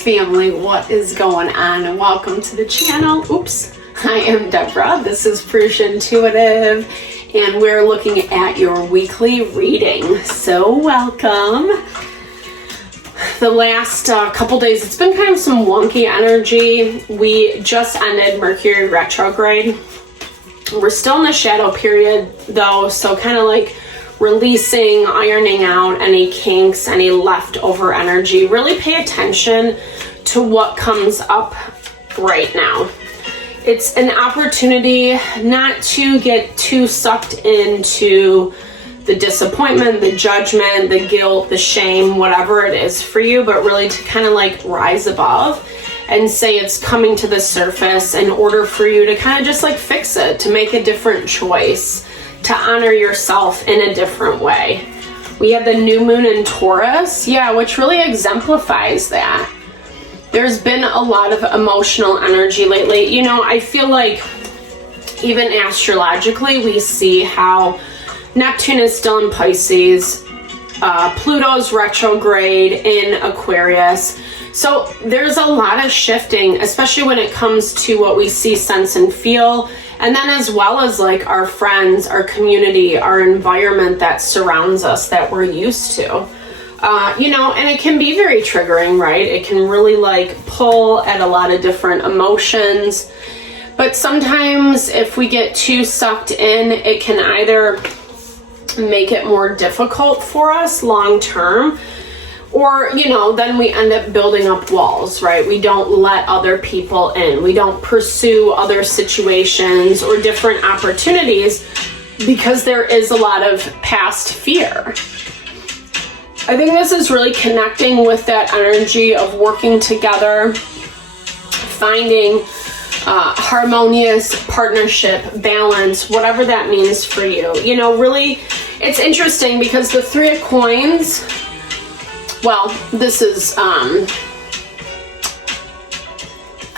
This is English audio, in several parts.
Sagittarius family, what is going on? And welcome to the channel. Oops, I am Deborah. This is Purusha Intuitive, and we're looking at your weekly reading. So welcome. The last couple days, it's been kind of some wonky energy. We just ended Mercury retrograde. We're still in the shadow period though, so kind of like releasing, ironing out any kinks, any leftover energy. Really pay attention to what comes up right now. It's an opportunity not to get too sucked into the disappointment, the judgment, the guilt, the shame, whatever it is for you, but really to kind of like rise above and say it's coming to the surface in order for you to kind of just like fix it, to make a different choice, to honor yourself in a different way. We had the new moon in Taurus, which really exemplifies that. There's been a lot of emotional energy lately. You know, I feel like even astrologically, we see how Neptune is still in Pisces, Pluto's retrograde in Aquarius. So there's a lot of shifting, especially when it comes to what we see, sense, and feel. And then as well as like our friends, our community, our environment that surrounds us that we're used to. And it can be very triggering, right? It can really like pull at a lot of different emotions. But sometimes if we get too sucked in, it can either make it more difficult for us long term, or, then we end up building up walls, right? We don't let other people in. We don't pursue other situations or different opportunities because there is a lot of past fear. I think this is really connecting with that energy of working together, finding harmonious partnership, balance, whatever that means for you. Really, it's interesting because the Three of Coins, well, this is, I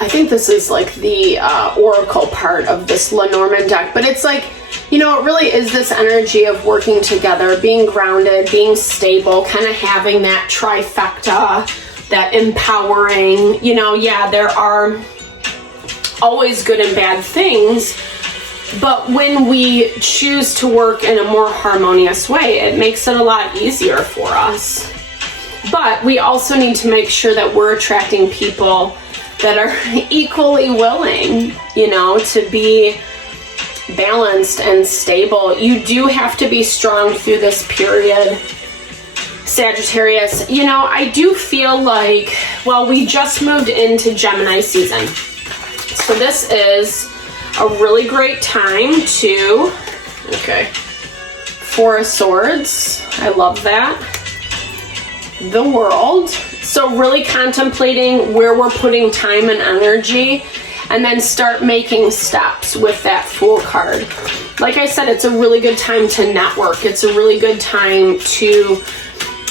think this is like the oracle part of this Lenormand deck, but it's like, it really is this energy of working together, being grounded, being stable, kind of having that trifecta, that empowering, there are always good and bad things, but when we choose to work in a more harmonious way, it makes it a lot easier for us. But we also need to make sure that we're attracting people that are equally willing, to be balanced and stable. You do have to be strong through this period, Sagittarius. I do feel like, we just moved into Gemini season. So this is a really great time to, Four of Swords. I love that. The World. So really contemplating where we're putting time and energy, and then start making steps with that Fool card. Like I said, it's a really good time to network. It's a really good time to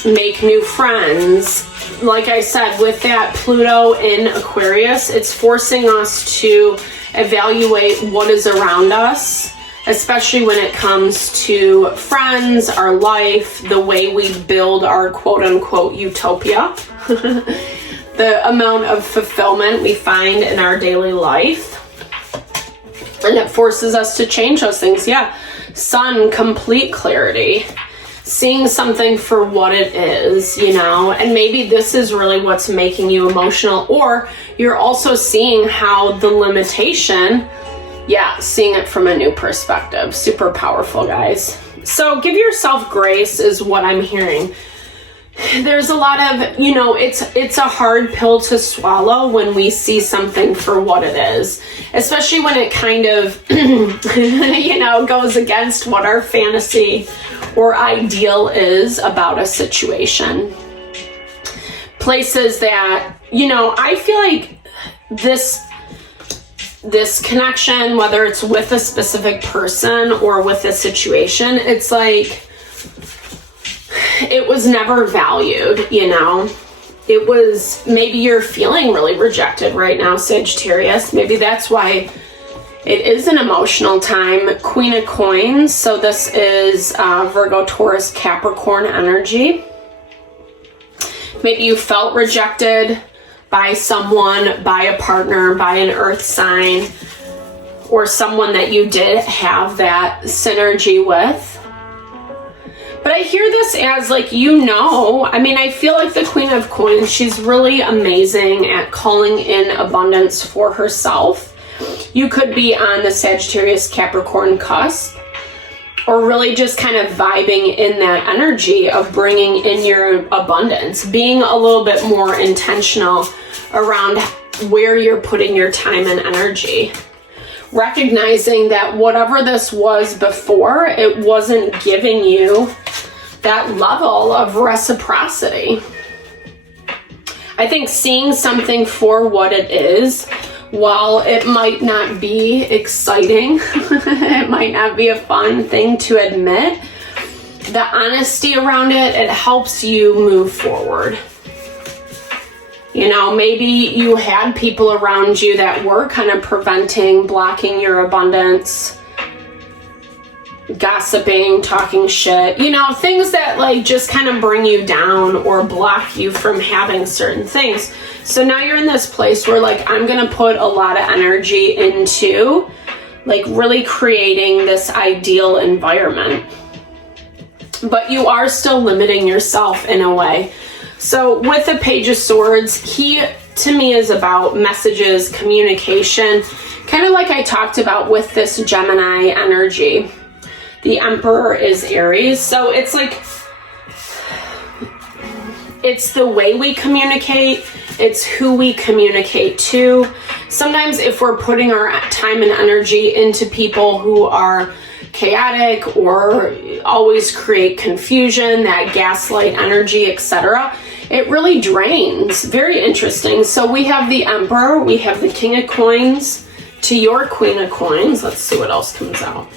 make new friends. Like I said, with that Pluto in Aquarius, it's forcing us to evaluate what is around us, especially when it comes to friends, our life, the way we build our quote-unquote utopia, the amount of fulfillment we find in our daily life. And it forces us to change those things. Sun, complete clarity, seeing something for what it is, and maybe this is really what's making you emotional, or you're also seeing how the limitation, seeing it from a new perspective. Super powerful, guys. So give yourself grace is what I'm hearing. There's a lot of, it's a hard pill to swallow when we see something for what it is, especially when it kind of, goes against what our fantasy or ideal is about a situation. Places that, I feel like this connection, whether it's with a specific person or with a situation, it's like it was never valued, It was, maybe you're feeling really rejected right now, Sagittarius. Maybe that's why it is an emotional time. Queen of Coins. So this is Virgo, Taurus, Capricorn energy. Maybe you felt rejected by someone, by a partner, by an earth sign, or someone that you did have that synergy with. But I hear this as like, I mean, I feel like the Queen of Coins, she's really amazing at calling in abundance for herself. You could be on the Sagittarius Capricorn cusp, or really just kind of vibing in that energy of bringing in your abundance, being a little bit more intentional around where you're putting your time and energy. Recognizing that whatever this was before, it wasn't giving you that level of reciprocity. I think seeing something for what it is, while it might not be exciting, it might not be a fun thing to admit, the honesty around it, it helps you move forward. Maybe you had people around you that were kind of preventing, blocking your abundance, gossiping, talking shit, things that like just kind of bring you down or block you from having certain things. So now you're in this place where like, I'm going to put a lot of energy into like really creating this ideal environment. But you are still limiting yourself in a way. So with the Page of Swords, he to me is about messages, communication, kind of like I talked about with this Gemini energy. The Emperor is Aries. So it's like, it's the way we communicate. It's who we communicate to. Sometimes if we're putting our time and energy into people who are chaotic or always create confusion, that gaslight energy, etc., it really drains. Very interesting. So we have the Emperor, we have the King of Coins to your Queen of Coins. Let's see what else comes out.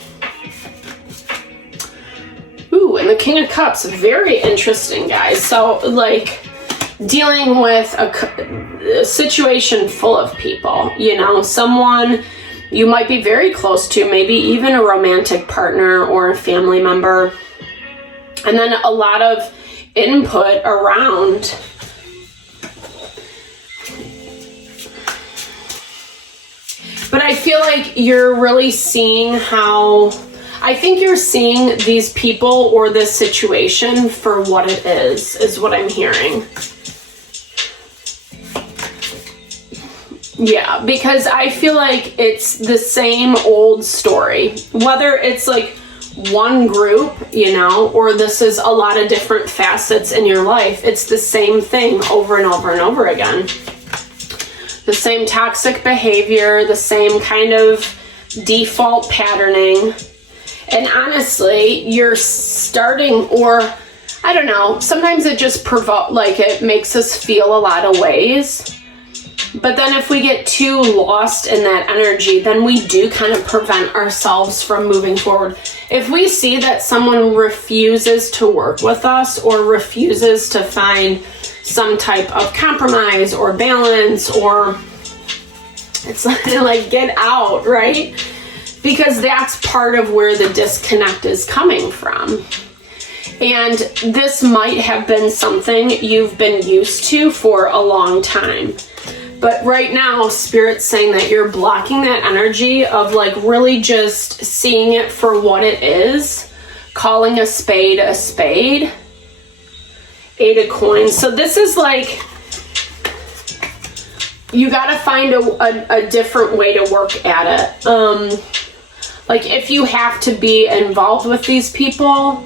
Ooh, and the King of Cups, very interesting, guys. So like dealing with a situation full of people, someone you might be very close to, maybe even a romantic partner or a family member. And then a lot of input around but I feel like you're really seeing I think you're seeing these people or this situation for what it is what I'm hearing. Yeah, because I feel like it's the same old story, whether it's like one group, or this is a lot of different facets in your life. It's the same thing over and over and over again. The same toxic behavior, the same kind of default patterning. And honestly, you're starting, or I don't know, sometimes it just it makes us feel a lot of ways. But then if we get too lost in that energy, then we do kind of prevent ourselves from moving forward. If we see that someone refuses to work with us or refuses to find some type of compromise or balance, or it's like get out, right? Because that's part of where the disconnect is coming from. And this might have been something you've been used to for a long time. But right now, Spirit's saying that you're blocking that energy of like really just seeing it for what it is, calling a spade a spade. 8 of Coins. So this is like, you got to find a different way to work at it. Like if you have to be involved with these people,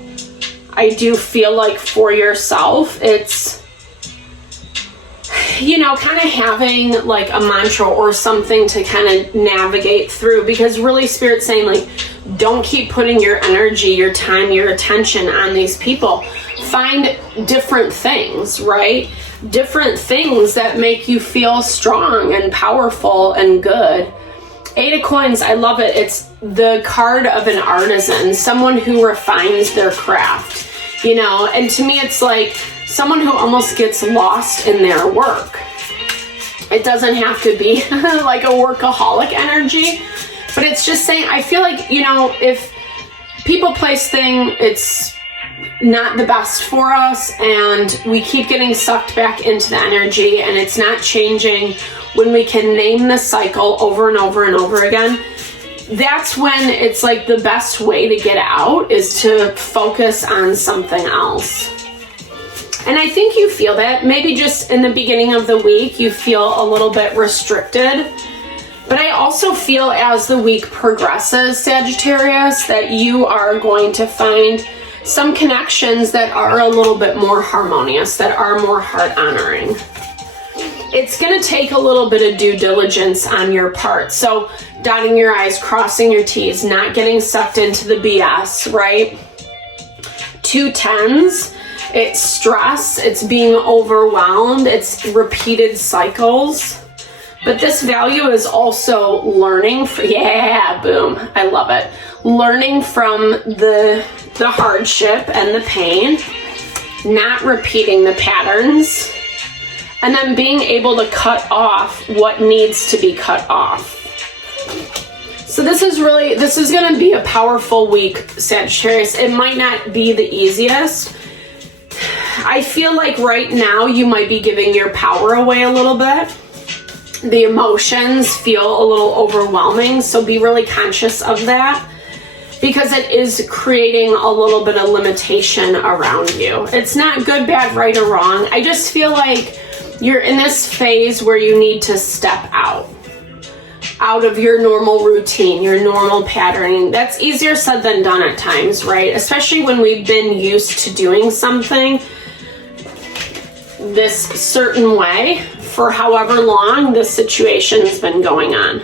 I do feel like for yourself, it's, kind of having like a mantra or something to kind of navigate through, because really Spirit's saying like, don't keep putting your energy, your time, your attention on these people. Find different things, right? Different things that make you feel strong and powerful and good. 8 of Coins, I love it. It's the card of an artisan, someone who refines their craft, and to me it's like someone who almost gets lost in their work. It doesn't have to be like a workaholic energy, but it's just saying, I feel like, if people place thing, it's not the best for us, and we keep getting sucked back into the energy, and it's not changing. When we can name the cycle over and over and over again, that's when it's like the best way to get out is to focus on something else. And I think you feel that. Maybe just in the beginning of the week, you feel a little bit restricted. But I also feel as the week progresses, Sagittarius, that you are going to find some connections that are a little bit more harmonious, that are more heart-honoring. It's going to take a little bit of due diligence on your part. So dotting your I's, crossing your T's, not getting sucked into the BS, right? 2 10s, it's stress, it's being overwhelmed, it's repeated cycles. But this value is also learning, yeah, boom, I love it. Learning from the hardship and the pain, not repeating the patterns, and then being able to cut off what needs to be cut off. So this is going to be a powerful week, Sagittarius. It might not be the easiest. I feel like right now you might be giving your power away a little bit. The emotions feel a little overwhelming, so be really conscious of that, because it is creating a little bit of limitation around you. It's not good, bad, right, or wrong. I just feel like you're in this phase where you need to step out of your normal routine, your normal patterning. That's easier said than done at times, right? Especially when we've been used to doing something this certain way for however long this situation has been going on.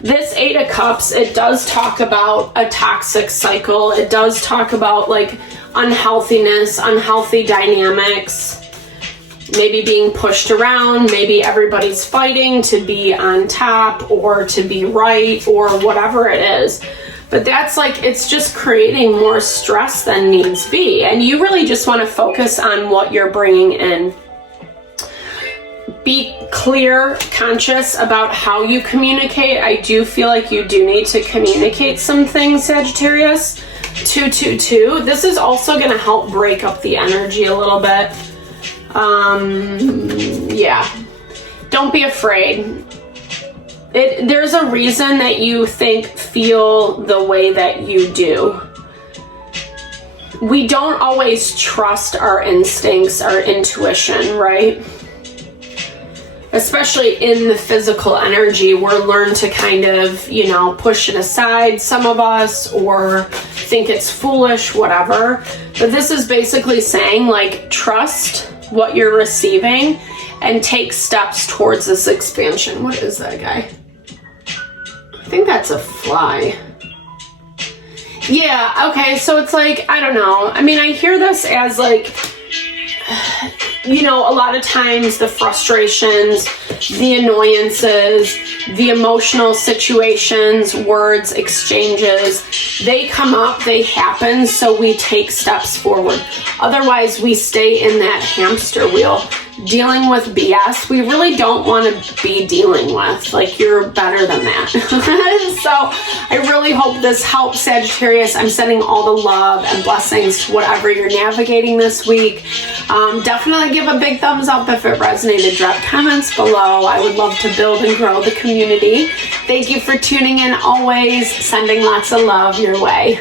This 8 of Cups, it does talk about a toxic cycle. It does talk about like unhealthiness, unhealthy dynamics, maybe being pushed around, maybe everybody's fighting to be on top or to be right or whatever it is. But that's like, it's just creating more stress than needs be. And you really just want to focus on what you're bringing in. Be clear, conscious about how you communicate. I do feel like you do need to communicate some things, Sagittarius. 222. This is also going to help break up the energy a little bit. Yeah. Don't be afraid. There's a reason that you feel the way that you do. We don't always trust our instincts, our intuition, right? Especially in the physical energy, we're learned to kind of, push it aside, some of us, or think it's foolish, whatever. But this is basically saying, like, trust what you're receiving and take steps towards this expansion. What is that guy? I think that's a fly. Yeah, okay, so it's like, I don't know. I mean, I hear this as like, a lot of times the frustrations, the annoyances, the emotional situations, words, exchanges, they come up, they happen, so we take steps forward. Otherwise, we stay in that hamster wheel dealing with BS we really don't want to be dealing with. Like, you're better than that. So I really hope this helps, Sagittarius. I'm sending all the love and blessings to whatever you're navigating this week. Definitely give a big thumbs up if it resonated. Drop comments below. I would love to build and grow the community. Thank you for tuning in always. Sending lots of love your way.